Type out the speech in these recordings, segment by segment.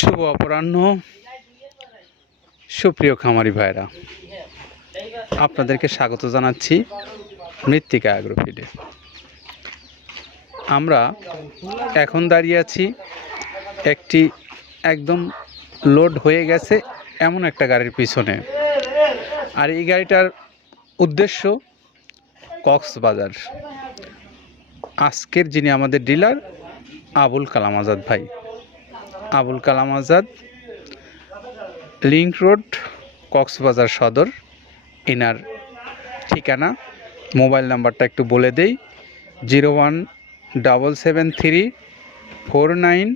শুভ অপরাহ্ন। সুপ্রিয় খামারি ভাইরা, আপনাদেরকে স্বাগত জানাচ্ছি মৃত্তিকা অ্যাগ্রোফিডে আমরা এখন দাঁড়িয়ে আছি, একটি একদম লোড হয়ে গেছে এমন একটা গাড়ির পিছনে। আর এই গাড়িটার উদ্দেশ্য কক্সবাজার। আজকের যিনি আমাদের ডিলার, আবুল কালাম আজাদ ভাই। আবুল কালাম আজাদ, লিঙ্ক রোড, কক্সবাজার সদর, এনার ঠিকানা। মোবাইল নাম্বারটা একটু বলে দেই, zero one double seven three four nine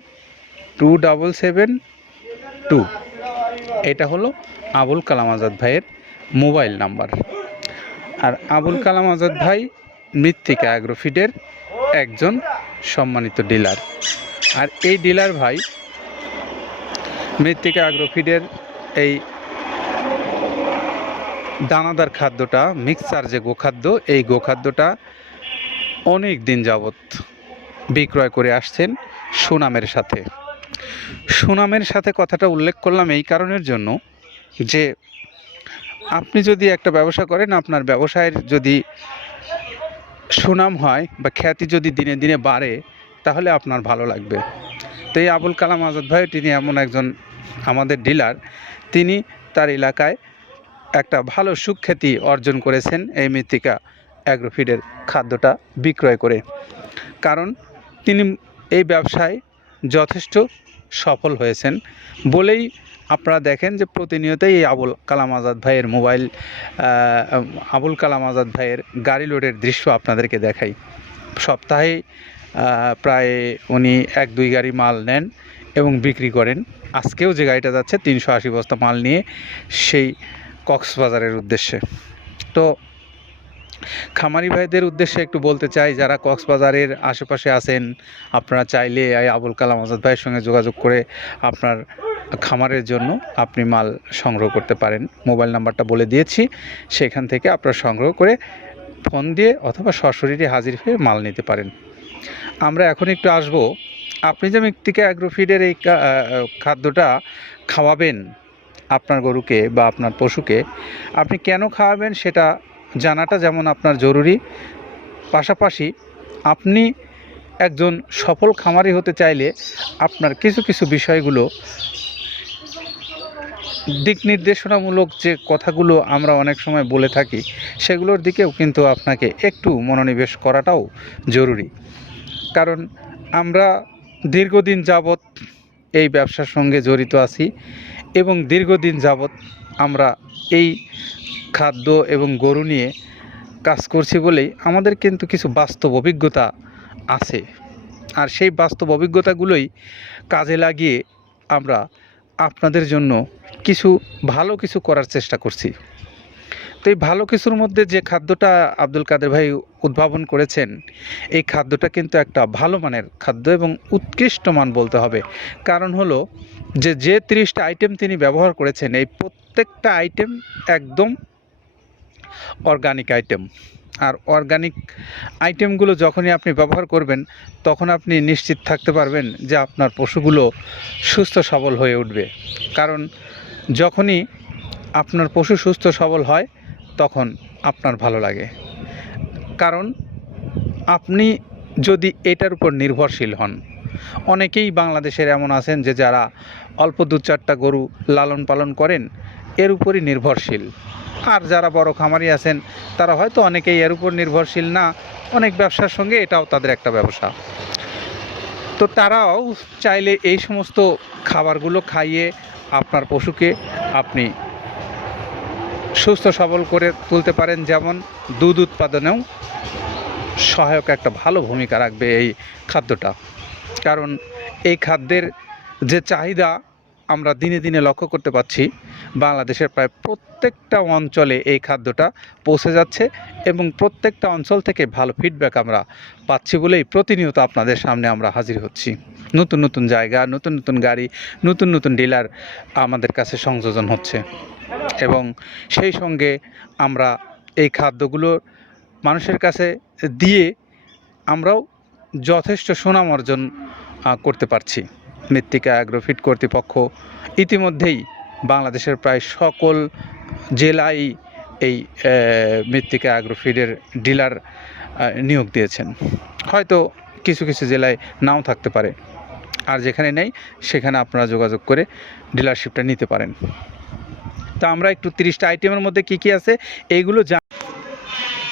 two double seven two. এটা হলো আবুল কালাম আজাদ ভাইয়ের মোবাইল নাম্বার। আর আবুল কালাম আজাদ ভাই মৃত্তিকা অ্যাগ্রোফিডের একজন সম্মানিত ডিলার। আর এই ডিলার ভাই মৃত্তিকা অ্যাগ্রোফিডের এই দানাদার খাদ্যটা মিক্সার যে গোখাদ্য, এই গোখাদ্যটা অনেক দিন যাবৎ বিক্রয় করে আসছেন সুনামের সাথে। সুনামের সাথে কথাটা উল্লেখ করলাম এই কারণের জন্য যে আপনি যদি একটা ব্যবসা করেন, আপনার ব্যবসায়ের যদি সুনাম হয় বা খ্যাতি যদি দিনে দিনে বাড়ে, তাহলে আপনার ভালো লাগবে। তো এই আবুল কালাম আজাদ ভাই, তিনি এমন একজন আমাদের ডিলার। তিনি তার এলাকায় একটা ভালো সুখ্যাতি অর্জন করেছেন এই মৃত্তিকা অ্যাগ্রোফিডের খাদ্যটা বিক্রয় করে। কারণ তিনি এই ব্যবসায় যথেষ্ট সফল হয়েছেন। বলেই আপনারা দেখেন যে প্রতিনিয়তই এই আবুল কালাম আজাদ ভাইয়ের মোবাইল আবুল কালাম আজাদ ভাইয়ের গাড়ি লোডের দৃশ্য আপনাদেরকে দেখাই। সপ্তাহে প্রায় উনি এক, দুই গাড়ি মাল নেন এবং বিক্রি করেন। আজকেও যে গাড়িটা যাচ্ছে, তিনশো আশি বস্তা মাল নিয়ে সেই কক্সবাজারের উদ্দেশ্যে। তো খামারি ভাইদের উদ্দেশ্যে একটু বলতে চাই, যারা কক্সবাজারের আশেপাশে আছেন, আপনারা চাইলে আবুল কালাম আজাদ ভাইয়ের সঙ্গে যোগাযোগ করে আপনার খামারের জন্য আপনি মাল সংগ্রহ করতে পারেন। মোবাইল নাম্বারটা বলে দিয়েছি, সেখান থেকে আপনারা সংগ্রহ করে ফোন দিয়ে অথবা সশরীরে হাজির হয়ে মাল নিতে পারেন। আমরা এখন একটু আসব। আপনি যে মৃত্তিকা অ্যাগ্রোফিডের এই খাদ্যটা খাওয়াবেন আপনার গরুকে বা আপনার পশুকে, আপনি কেন খাওয়াবেন সেটা জানাটা যেমন আপনার জরুরি। পাশাপাশি আপনি একজন সফল খামারি হতে চাইলে আপনার কিছু কিছু বিষয়গুলো দিক নির্দেশনামূলক যে কথাগুলো আমরা অনেক সময় বলে থাকি, সেগুলোর দিকেও কিন্তু আপনাকে একটু মনোনিবেশ করাটাও জরুরি। কারণ আমরা দীর্ঘদিন যাবৎ এই ব্যবসার সঙ্গে জড়িত আছি এবং দীর্ঘদিন যাবৎ আমরা এই খাদ্য এবং গরু নিয়ে কাজ করছি বলেই আমাদের কিন্তু কিছু বাস্তব অভিজ্ঞতা আছে। আর সেই বাস্তব অভিজ্ঞতাগুলোই কাজে লাগিয়ে আমরা আপনাদের জন্য কিছু ভালো কিছু করার চেষ্টা করছি। তো এই ভালো কিছুর মধ্যে যে খাদ্যটা আব্দুল কাদের ভাই উদ্ভাবন করেছেন, এই খাদ্যটা কিন্তু একটা ভালো মানের খাদ্য এবং উৎকৃষ্ট মান বলতে হবে। কারণ হলো যে যে তিরিশটা আইটেম তিনি ব্যবহার করেছেন, এই প্রত্যেকটা আইটেম একদম অর্গানিক আইটেম আর অর্গানিক আইটেমগুলো যখনই আপনি ব্যবহার করবেন, তখন আপনি নিশ্চিত থাকতে পারবেন যে আপনার পশুগুলো সুস্থ সবল হয়ে উঠবে। কারণ যখনই আপনার পশু সুস্থ সবল হয় তখন আপনার ভালো লাগে। কারণ আপনি যদি এটার উপর নির্ভরশীল হন, অনেকেই বাংলাদেশের এমন আছেন যে যারা অল্প দু চারটা গরু লালন পালন করেন, এর উপরই নির্ভরশীল। আর যারা বড় খামারি আছেন, তারা হয়তো অনেকেই এর উপর নির্ভরশীল না, অনেক ব্যবসার সঙ্গে এটাও তাদের একটা ব্যবসা। তো তারাও চাইলে এই সমস্ত খাবারগুলো খাইয়ে আপনার পশুকে আপনি সুস্থ সবল করে তুলতে পারেন যেমন দুধ উৎপাদনেও সহায়ক একটা ভালো ভূমিকা রাখবে এই খাদ্যটা। কারণ এই খাদ্যের যে চাহিদা আমরা দিনে দিনে লক্ষ্য করতে পারছি বাংলাদেশের প্রায় প্রত্যেকটা অঞ্চলে এই খাদ্যটা পৌঁছে যাচ্ছে এবং প্রত্যেকটা অঞ্চল থেকে ভালো ফিডব্যাক আমরা পাচ্ছি বলেই প্রতিনিয়ত আপনাদের সামনে আমরা হাজির হচ্ছি। নতুন নতুন জায়গা, নতুন নতুন গাড়ি, নতুন নতুন ডিলার আমাদের কাছে সংযোজন হচ্ছে এবং সেই সঙ্গে আমরা এই খাদ্যগুলো মানুষের কাছে দিয়ে আমরাও যথেষ্ট সুনাম অর্জন করতে পারছি। মৃত্তিকা অ্যাগ্রোফিট কর্তৃপক্ষ ইতিমধ্যেই বাংলাদেশের প্রায় সকল জেলায় এই মৃত্তিকা অ্যাগ্রোফিডের ডিলার নিয়োগ দিয়েছেন। হয়তো কিছু কিছু জেলায় নাও থাকতে পারে। আর যেখানে নেই, সেখানে আপনারা যোগাযোগ করে ডিলারশিপটা নিতে পারেন। তা আমরা একটু তিরিশটা আইটেমের মধ্যে কি কি আছে, এইগুলো জা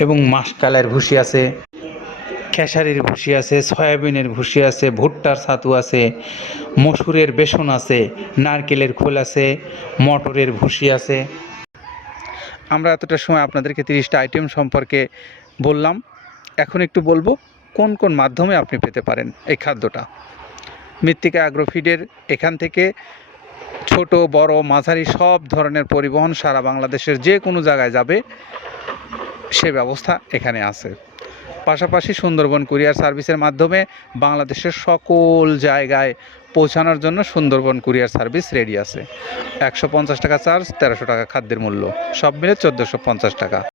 এবং মাসকালের ভুসি আছে, খেসারির ভুসি আছে, সয়াবিনের ভুসি আছে, ভুট্টার ছাতু আছে, মসুরের বেসন আছে, নারকেলের খোল আছে, মটরের ভুসি আছে। আমরা এতটা সময় আপনাদেরকে তিরিশটা আইটেম সম্পর্কে বললাম। এখন একটু বলব, কোন কোন মাধ্যমে আপনি পেতে পারেন এই খাদ্যটা? মৃত্তিকা অ্যাগ্রোফিডের এখান থেকে ছোট, বড়, মাঝারি সব ধরনের পরিবহন সারা বাংলাদেশের যে কোনো জায়গায় যাবে। সে ব্যবস্থা এখানে আছে। পাশাপাশি সুন্দরবন কুরিয়ার সার্ভিসের মাধ্যমে বাংলাদেশের সকল জায়গায় পৌঁছানোর জন্য সুন্দরবন কুরিয়ার সার্ভিস রেডি আছে। একশো পঞ্চাশ টাকা চার্জ, তেরোশো টাকা খাদ্যের মূল্য। সব মিলে চোদ্দোশো পঞ্চাশ টাকা।